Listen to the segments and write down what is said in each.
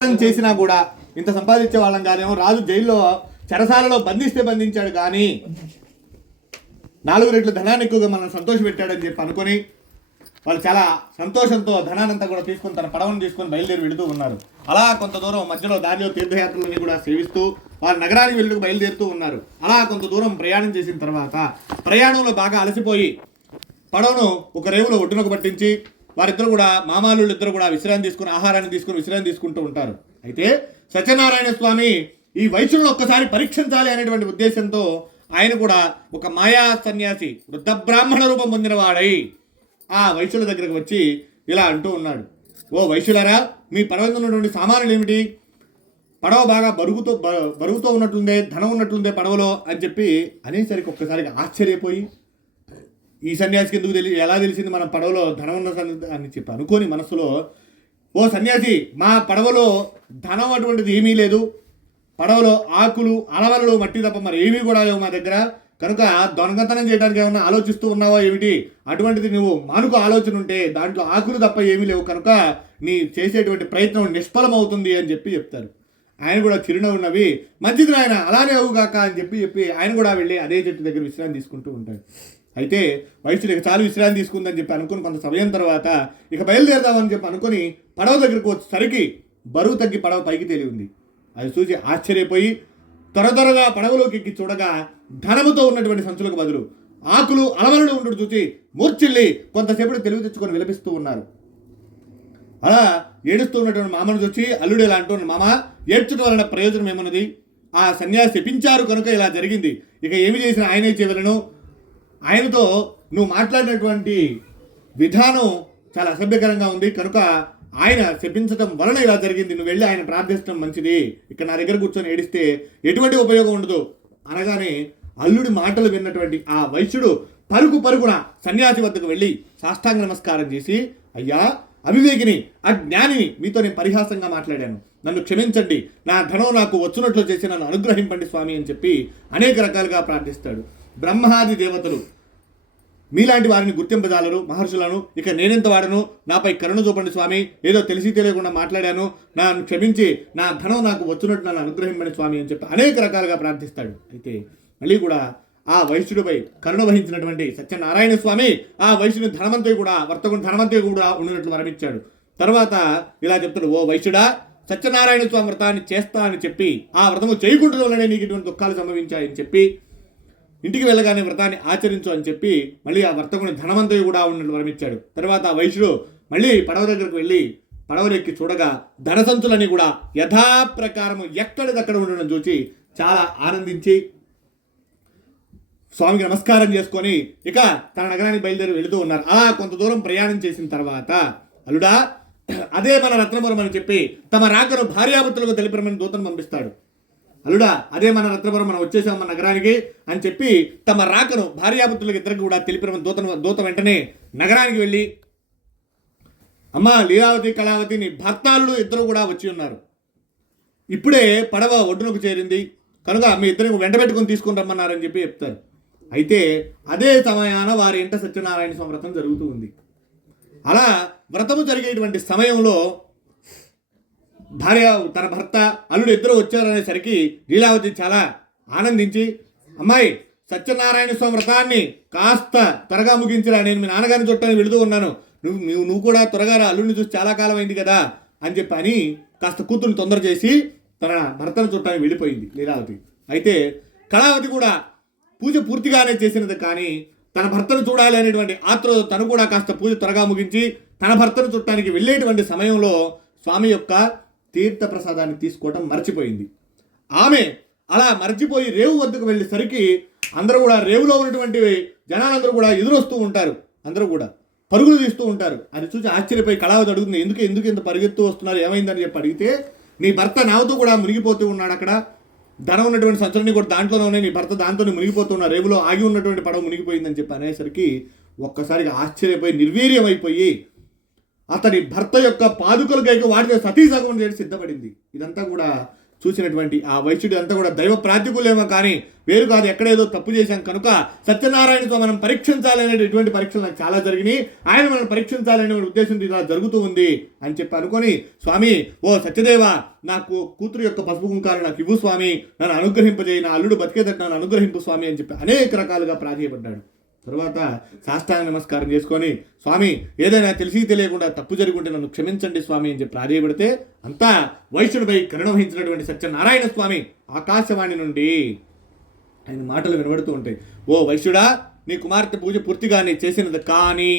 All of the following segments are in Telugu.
చేసినా కూడా ఇంత సంపాదించే వాళ్ళం కాదేమో, రాజు జైల్లో చెరసాలలో బంధిస్తే బంధించాడు కానీ 4 రెట్లు ధనాన్ని ఎక్కువగా మనం సంతోష పెట్టాడని చెప్పి అనుకొని వాళ్ళు చాలా సంతోషంతో ధనానంతా కూడా తీసుకొని తన పడవను తీసుకొని బయలుదేరి వెళుతూ ఉన్నారు. అలా కొంత దూరం మధ్యలో దారిలో తీర్థయాత్రలని కూడా సేవిస్తూ వారు నగరానికి వెళ్ళి బయలుదేరుతూ ఉన్నారు. అలా కొంత దూరం ప్రయాణం చేసిన తర్వాత ప్రయాణంలో బాగా అలసిపోయి పడవను ఒక రేవులో ఒడ్డునకు పట్టించి వారిద్దరు కూడా మామాలు ఇద్దరు కూడా విశ్రాంతి తీసుకుని ఆహారాన్ని తీసుకుని విశ్రాంతి తీసుకుంటూ ఉంటారు. అయితే సత్యనారాయణ స్వామి ఈ వైశ్యులను ఒక్కసారి పరీక్షించాలి అనేటువంటి ఉద్దేశంతో ఆయన కూడా ఒక మాయా సన్యాసి వృద్ధ బ్రాహ్మణ రూపం పొందిన వాడై ఆ వైశ్యుల దగ్గరకు వచ్చి ఇలా అంటూ ఉన్నాడు. ఓ వైశ్యులారా, మీ పడవ ఉన్నటువంటి సామానులు ఏమిటి? పడవ బాగా బరువుతో ఉన్నట్లుందే, ధనం ఉన్నట్లుందే పడవలో అని చెప్పి అనేసరికి ఒక్కసారిగా ఆశ్చర్యపోయి ఈ సన్యాసికి ఎందుకు ఎలా తెలిసింది మనం పడవలో ధనం ఉన్న అని చెప్పి అనుకోని మనసులో, ఓ సన్యాసి, మా పడవలో ధనం అటువంటిది ఏమీ లేదు, పడవలో ఆకులు అలవలలు మట్టి తప్ప మరి ఏమీ కూడా లేవు మా దగ్గర, కనుక దొంగతనం చేయడానికి ఏమన్నా ఆలోచిస్తూ ఉన్నావా ఏమిటి? అటువంటిది నువ్వు మానుకు ఆలోచన ఉంటే దాంట్లో ఆకులు తప్ప ఏమీ లేవు, కనుక నీ చేసేటువంటి ప్రయత్నం నిష్ఫలం అవుతుంది అని చెప్పి చెప్తారు. ఆయన కూడా చిరునవ్వు నవ్వి మంచిది ఆయన అలానే అవుగాక అని చెప్పి ఆయన కూడా వెళ్ళి అదే చెట్టు దగ్గర విశ్రాంతి తీసుకుంటూ ఉంటాడు. అయితే వైశ్యుడు ఇక చాలు విశ్రాంతి తీసుకుందని చెప్పి అనుకుని కొంత సమయం తర్వాత ఇక బయలుదేరదామని చెప్పి అనుకుని పడవ దగ్గరకు వచ్చేసరికి బరువు తగ్గి పడవ పైకి తేలి ఉంది. అది చూసి ఆశ్చర్యపోయి త్వరగా పడవలోకి ఎక్కి చూడగా ధనముతో ఉన్నటువంటి సంచులకు బదులు ఆకులు అలవలను ఉండడు చూసి మూర్చిల్లి కొంతసేపు తెలివి తెచ్చుకొని విలపిస్తూ ఉన్నారు. అలా ఏడుస్తూ ఉన్నటువంటి మామను చూసి అల్లుడు ఇలా అంటున్నాడు, మామ, ఏడ్చడం వలన ప్రయోజనం ఏమున్నది? ఆ సన్యాసి చెప్పించారు కనుక ఇలా జరిగింది, ఇక ఏమి చేసినా ఆయనే చేయవలను. ఆయనతో నువ్వు మాట్లాడినటువంటి విధానం చాలా అసభ్యకరంగా ఉంది, కనుక ఆయన శపించడం వలన ఇలా జరిగింది, నువ్వు వెళ్ళి ఆయన ప్రార్థించడం మంచిది, ఇక్కడ నా దగ్గర కూర్చొని ఏడిస్తే ఎటువంటి ఉపయోగం ఉండదు అనగానే అల్లుడి మాటలు విన్నటువంటి ఆ వైశ్యుడు పరుగున సన్యాసి వద్దకు వెళ్ళి సాష్టాంగ నమస్కారం చేసి, అయ్యా అవివేకిని, అజ్ఞానిని, మీతో నేను పరిహాసంగా మాట్లాడాను, నన్ను క్షమించండి, నా ధనం నాకు వచ్చినట్లు చేసి నన్ను అనుగ్రహింపండి స్వామి అని చెప్పి అనేక రకాలుగా ప్రార్థిస్తాడు. బ్రహ్మాది దేవతలు మీలాంటి వారిని గుర్తింపజాలరు మహర్షులను, ఇక నేనెంత వాడను, నాపై కరుణ చూపండి స్వామి, ఏదో తెలిసి తెలియకుండా మాట్లాడాను, నన్ను క్షమించి నా ధనం నాకు వచ్చినట్టు నన్ను అనుగ్రహింపండి స్వామి అని చెప్పి అనేక రకాలుగా ప్రార్థిస్తాడు. అయితే మళ్ళీ కూడా ఆ వైశ్యుడిపై కరుణ వహించినటువంటి సత్యనారాయణ స్వామి ఆ వైశ్యుని ధనవంతుడు కూడా ఉండినట్లు వరమిచ్చాడు. తర్వాత ఇలా చెప్తాడు, ఓ వైశ్యుడా, సత్యనారాయణ స్వామి వ్రతాన్ని చేస్తా అని చెప్పి ఆ వ్రతము చేయకుండా వల్లనే నీకు ఇటువంటి దుఃఖాలు సంభవించాయని చెప్పి ఇంటికి వెళ్ళగానే వ్రతాన్ని ఆచరించు అని చెప్పి మళ్ళీ ఆ వర్తకుని ధనవంతుడు కూడా ఉన్నట్లు వరమిచ్చాడు. తర్వాత ఆ వైశ్యుడు మళ్ళీ పడవ దగ్గరకు వెళ్ళి పడవలెక్కి చూడగా ధనసంచులని కూడా యథాప్రకారము ఎక్కడిదక్కడ ఉండడం చూసి చాలా ఆనందించి స్వామికి నమస్కారం చేసుకొని ఇక తన నగరానికి బయలుదేరి వెళుతూ ఉన్నారు. అలా కొంత దూరం ప్రయాణం చేసిన తర్వాత, అల్లుడా, అదే మన రత్నపురం అని చెప్పి తమ రాకను భార్యాభర్తలకు తెలిపమని దూతను పంపిస్తాడు. అల్లుడా, అదే మన రత్నపురం, మనం వచ్చేసాం మన నగరానికి అని చెప్పి తమ రాకను భార్యాభర్తలకు ఇద్దరికి కూడా తెలిపిన దూత వెంటనే నగరానికి వెళ్ళి, అమ్మ లీలావతి, కళావతిని భర్తాలు ఇద్దరు కూడా వచ్చి ఉన్నారు, ఇప్పుడే పడవ ఒడ్డునకు చేరింది, కనుక మీ ఇద్దరిని వెంట పెట్టుకుని తీసుకుని రమ్మన్నారని చెప్పి చెప్తారు. అయితే అదే సమయాన వారి ఇంట సత్యనారాయణ స్వామి వ్రతం జరుగుతూ ఉంది. అలా వ్రతము జరిగేటువంటి సమయంలో భార్య తన భర్త అల్లుడు ఇద్దరు వచ్చారనేసరికి లీలావతి చాలా ఆనందించి, అమ్మాయి, సత్యనారాయణ స్వామి వ్రతాన్ని కాస్త త్వరగా ముగించిరా, నేను మీ నాన్నగారిని చుట్టానికి వెళుతూ ఉన్నాను, నువ్వు కూడా త్వరగా అల్లుడిని చూసి చాలా కాలం అయింది కదా అని చెప్పి అని కాస్త కూతురుని తొందర చేసి తన భర్తను చుట్టానికి వెళ్ళిపోయింది లీలావతి. అయితే కళావతి కూడా పూజ పూర్తిగానే చేసినది, కానీ తన భర్తను చూడాలి అనేటువంటి ఆత్రుత తను కూడా కాస్త పూజ త్వరగా ముగించి తన భర్తను చుట్టానికి వెళ్ళేటువంటి సమయంలో స్వామి యొక్క తీర్థ ప్రసాదాన్ని తీసుకోవడం మర్చిపోయింది. ఆమె అలా మర్చిపోయి రేవు వద్దకు వెళ్ళేసరికి అందరూ కూడా రేవులో ఉన్నటువంటి జనాలందరూ కూడా ఎదురొస్తూ ఉంటారు, అందరూ కూడా పరుగులు తీస్తూ ఉంటారు. అది చూసి ఆశ్చర్యపోయి కళావతి అడుగుతుంది, ఎందుకు ఇంత పరిగెత్తు వస్తున్నారు, ఏమైందని చెప్పి అడిగితే, నీ భర్త నావతో కూడా మునిగిపోతూ ఉన్నాడు, అక్కడ ధనం ఉన్నటువంటి సంచులన్నీ కూడా దాంట్లోనే ఉన్నాయి, నీ భర్త దాంతోనే మునిగిపోతున్న రేవులో ఆగి ఉన్నటువంటి పడవ మునిగిపోయిందని చెప్పి అనేసరికి ఒక్కసారిగా ఆశ్చర్యపోయి నిర్వీర్యం అయిపోయి అతని భర్త యొక్క పాదుకలకైతే వాటితో సతీసగమనం చేయడం సిద్ధపడింది. ఇదంతా కూడా చూసినటువంటి ఆ వైశ్యుడు అంతా కూడా దైవ ప్రాతికూలేమో కానీ వేరు కాదు, ఎక్కడేదో తప్పు చేశాం కనుక సత్యనారాయణతో మనం పరీక్షించాలనేటువంటి పరీక్షలు నాకు చాలా జరిగినాయి, ఆయన మనం పరీక్షించాలనే ఉద్దేశంతో ఇలా జరుగుతూ ఉంది అని చెప్పి అనుకొని, స్వామి ఓ సత్యదేవ, నాకు కూతురు యొక్క పసుపు కుంకాలు నాకు ఇవ్వు స్వామి, నన్ను అనుగ్రహింపజేయి, నా అల్లుడు బతికేదట్టు నన్ను అనుగ్రహింపు స్వామి అని చెప్పి అనేక రకాలుగా ప్రాధేయపడ్డాడు. తర్వాత సాష్టాంగ నమస్కారం చేసుకొని, స్వామి ఏదైనా తెలిసి తెలియకుండా తప్పు జరుగుంటే నన్ను క్షమించండి స్వామి అని చెప్పి ప్రాధేయపడితే అంతా వైశ్యుడిపై కరుణ వహించినటువంటి సత్యనారాయణ స్వామి ఆకాశవాణి నుండి ఆయన మాటలు వినబడుతూ ఉంటాయి. ఓ వైశ్యుడా, నీ కుమార్తె పూజ పూర్తిగానే చేసినది, కానీ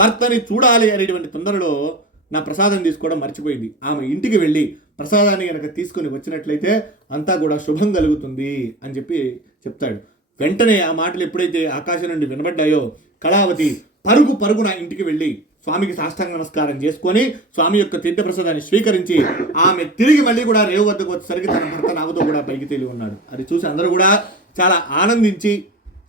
భర్తని చూడాలి అనేటువంటి తొందరలో నా ప్రసాదం తీసుకోవడం మర్చిపోయింది. ఆమె ఇంటికి వెళ్ళి ప్రసాదాన్ని కనుక తీసుకొని వచ్చినట్లయితే అంతా కూడా శుభం కలుగుతుంది అని చెప్పి చెప్తాడు. వెంటనే ఆ మాటలు ఎప్పుడైతే ఆకాశం నుండి వినబడ్డాయో కళావతి పరుగున ఇంటికి వెళ్ళి స్వామికి సాష్టాంగ నమస్కారం చేసుకొని స్వామి యొక్క తీర్థప్రసాదాన్ని స్వీకరించి ఆమె తిరిగి మళ్ళీ కూడా రేవు వద్దకు వచ్చేసరికి తన భర్త నామతో కూడా పైకి తేలి ఉన్నాడు. అది చూసి అందరూ కూడా చాలా ఆనందించి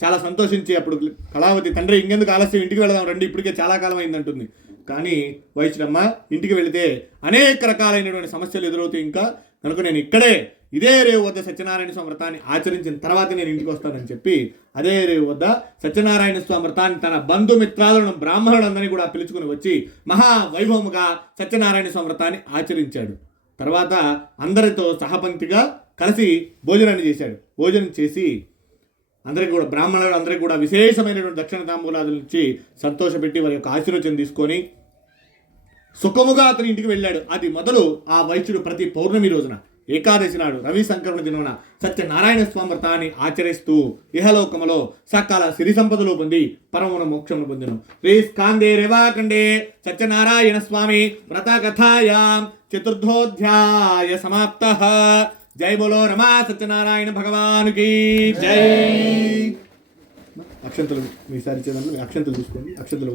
చాలా సంతోషించి, అప్పుడు కళావతి తండ్రి ఇంకెందుకు ఆలస్యం, ఇంటికి వెళదాం రండి, ఇప్పటికే చాలా కాలం అయిందంటుంది. కానీ వైశ్యుడమ్మ ఇంటికి వెళితే అనేక రకాలైనటువంటి సమస్యలు ఎదురవుతాయి ఇంకా కనుక నేను ఇక్కడే ఇదే రేవు వద్ద సత్యనారాయణ స్వామి వ్రతాన్ని ఆచరించిన తర్వాత నేను ఇంటికి వస్తానని చెప్పి అదే రేవు వద్ద సత్యనారాయణ స్వామి వ్రతాన్ని తన బంధుమిత్రాలను బ్రాహ్మణులందరినీ కూడా పిలుచుకుని వచ్చి మహావైభవముగా సత్యనారాయణ స్వామి వ్రతాన్ని ఆచరించాడు. తర్వాత అందరితో సహపంక్తిగా కలిసి భోజనాన్ని చేశాడు. భోజనం చేసి అందరికీ కూడా బ్రాహ్మణులు అందరికీ కూడా విశేషమైనటువంటి దక్షిణ తాంబూలాదులు ఇచ్చి సంతోషపెట్టి వారి యొక్క ఆశీర్వచనం తీసుకొని సుఖముగా అతని ఇంటికి వెళ్ళాడు. అది మొదలు ఆ వైశ్యుడు ప్రతి పౌర్ణమి రోజున ఏకాదశి నాడు రవి సంకరణ దినమున సత్యనారాయణ స్వామి వ్రతాన్ని ఆచరిస్తూ ఇహలోకములో సకాల సిరి సంపదలు పొంది పరమున మోక్షమును పొందిను. శ్రీ స్కాందే రేవాకండే సత్యనారాయణ స్వామి వ్రత కథాయాం చతుర్థోధ్యాయ సమాప్తః. జై బోలో రమా సత్యనారాయణ భగవానుకి జై. అక్షంతలు మీసారి అక్షంతలు తీసుకోండి. అక్షంతలు